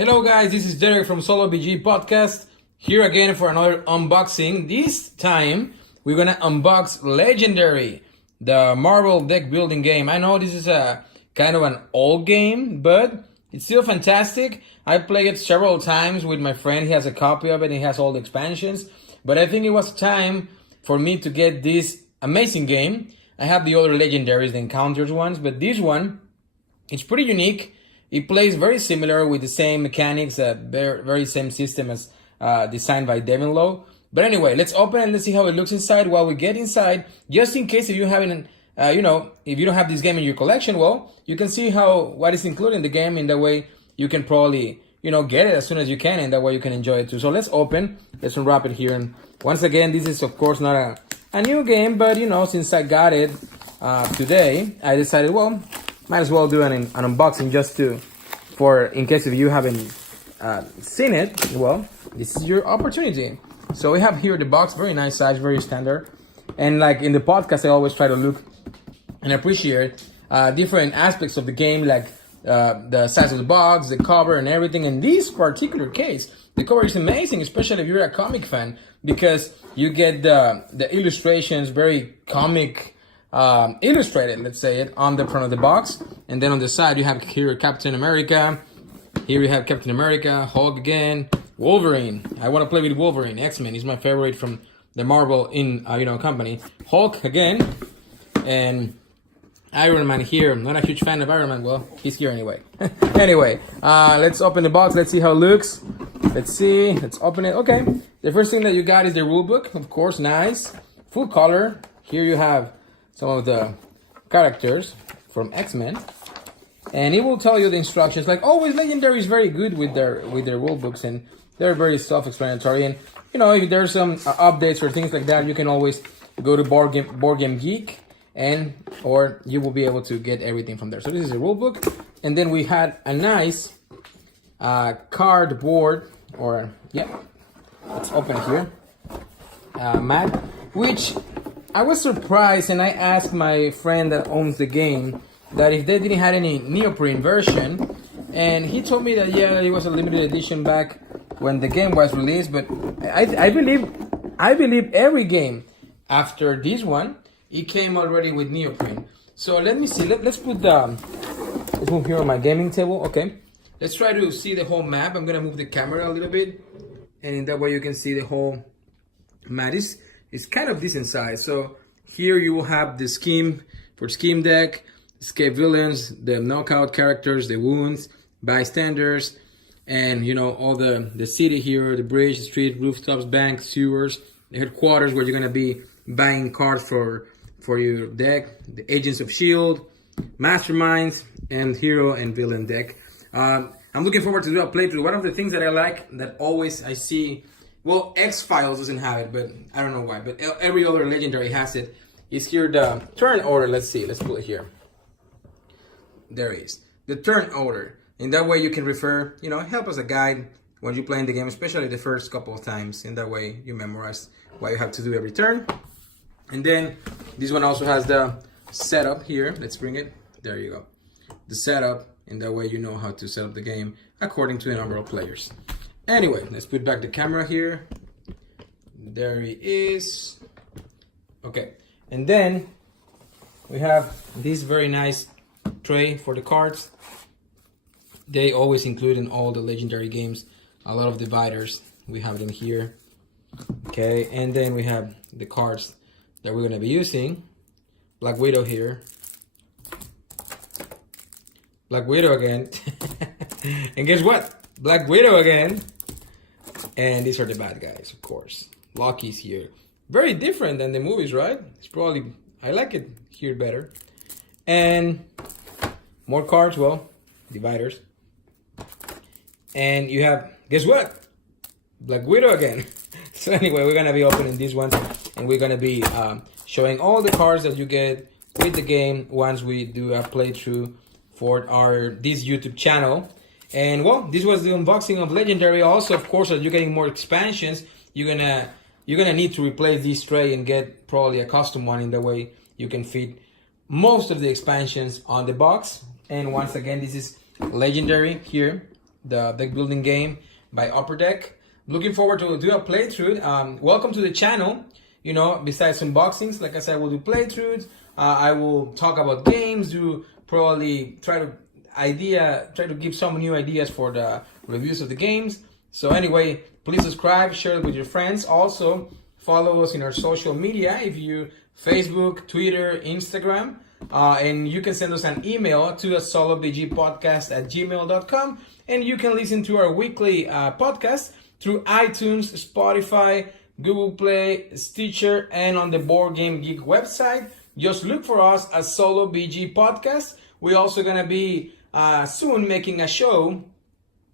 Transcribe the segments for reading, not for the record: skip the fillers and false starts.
Hello guys, this is Derek from Solo BG Podcast, here again for another unboxing. This time, we're gonna unbox Legendary, the Marvel deck building game. I know this is a kind of an old game, but it's still fantastic. I played it several times with my friend. He has a copy of it and he has all the expansions. But I think it was time for me to get this amazing game. I have the other Legendaries, the Encounters ones, but this one, it's pretty unique. It plays very similar with the same mechanics, very same system as designed by Devin Low. But anyway, let's open and let's see how it looks inside. While we get inside, just in case if you haven't, if you don't have this game in your collection, well, you can see what is included in the game. In that way, you can probably, get it as soon as you can, and that way you can enjoy it too. So let's open. Let's unwrap it here. And once again, this is of course not a new game, but since I got it today, I decided, well, might as well do an unboxing just in case if you haven't seen it, well, this is your opportunity. So we have here the box, very nice size, very standard. And like in the podcast, I always try to look and appreciate different aspects of the game, like the size of the box, the cover and everything. In this particular case, the cover is amazing, especially if you're a comic fan, because you get the illustrations, very comic illustrated, let's say it, on the front of the box. And then on the side you have here Captain America. Here you have Captain America, Hulk again, Wolverine. I want to play with Wolverine. X-Men is my favorite from the Marvel company. Hulk again, and Iron Man here. I'm not a huge fan of Iron Man. Well, he's here anyway. Anyway, let's open the box. Let's see how it looks. Let's see. Let's open it. Okay. The first thing that you got is the rule book, of course. Nice, full color. Here you have some of the characters from X-Men, and it will tell you the instructions. Like always, Legendary is very good with their rule books, and they're very self-explanatory. And if there's some updates or things like that, you can always go to Board Game Geek, or you will be able to get everything from there. So this is a rule book, and then we had a nice cardboard, let's open it here, mat, which I was surprised, and I asked my friend that owns the game that if they didn't have any neoprene version, and he told me that it was a limited edition back when the game was released. But I believe every game after this one, it came already with neoprene. So let me see. Let's move here on my gaming table. Okay, let's try to see the whole map. I'm gonna move the camera a little bit, and in that way you can see the whole map. It's kind of decent size. So here you will have the scheme deck, escape villains, the knockout characters, the wounds, bystanders, and all the city here, the bridge, the street, rooftops, banks, sewers, the headquarters where you're gonna be buying cards for your deck, the agents of S.H.I.E.L.D., masterminds, and hero and villain deck. I'm looking forward to do a playthrough. One of the things that I like that always I see, well, X-Files doesn't have it, but I don't know why. But every other Legendary has it. Is here the turn order. Let's see. Let's pull it here. There it is. The turn order. In that way, you can refer, help as a guide when you play in the game, especially the first couple of times. In that way, you memorize what you have to do every turn. And then this one also has the setup here. Let's bring it. There you go. The setup. In that way, you know how to set up the game according to the number of players. Anyway, let's put back the camera here. There he is. Okay, and then we have this very nice tray for the cards. They always include in all the Legendary games a lot of dividers. We have them here. Okay, and then we have the cards that we're going to be using. Black Widow here. Black Widow again. And guess what? Black Widow again. And these are the bad guys, of course. Loki's here. Very different than the movies, right? It's probably, I like it here better. And more cards, well, dividers. And you have, guess what? Black Widow again. So anyway, we're going to be opening these ones. And we're going to be showing all the cards that you get with the game once we do a playthrough for this YouTube channel. And well, this was the unboxing of Legendary. Also, of course, as you're getting more expansions, you're gonna need to replace this tray and get probably a custom one. In the way you can fit most of the expansions on the box. And once again, this is Legendary here. the deck building game by UpperDeck. Looking forward to do a playthrough. Welcome to the channel. You know, besides unboxings, like I said, we'll do playthroughs. I will talk about games, do probably try to give some new ideas for the reviews of the games. So anyway, please subscribe, share it with your friends. Also, follow us in our social media, if you Facebook, Twitter, Instagram. And you can send us an email to solobgpodcast@gmail.com. And you can listen to our weekly podcast through iTunes, Spotify, Google Play, Stitcher, and on the Board Game Geek website. Just look for us as Solo BG Podcast. We're also going to be soon making a show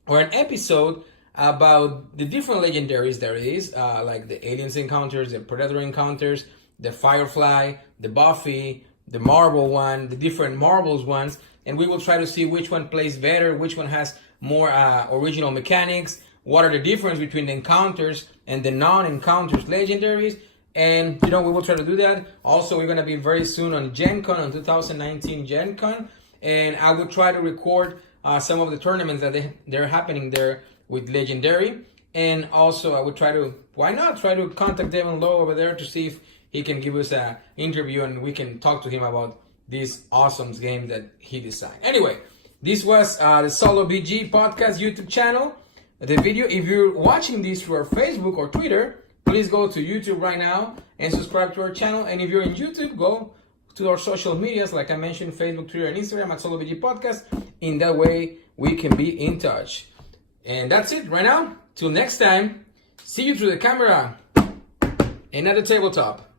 or an episode about the different legendaries there is, like the aliens encounters, the predator encounters, the Firefly, the Buffy, the Marble one, the different Marbles ones, and we will try to see which one plays better, which one has more original mechanics, what are the difference between the encounters and the non-encounters legendaries, and we will try to do that. Also, we're going to be very soon on Gen Con, on 2019 Gen Con, and I will try to record some of the tournaments that they're happening there with Legendary. And also I would try to contact Devin Low over there to see if he can give us an interview and we can talk to him about this awesome game that he designed. Anyway, this was the Solo BG Podcast YouTube channel. The video, if you're watching this through our Facebook or Twitter, please go to YouTube right now and subscribe to our channel. And if you're in YouTube, go to our social medias, like I mentioned, Facebook, Twitter, and Instagram at Solo BG Podcast. In that way, we can be in touch. And that's it right now. Till next time, see you through the camera and at the tabletop.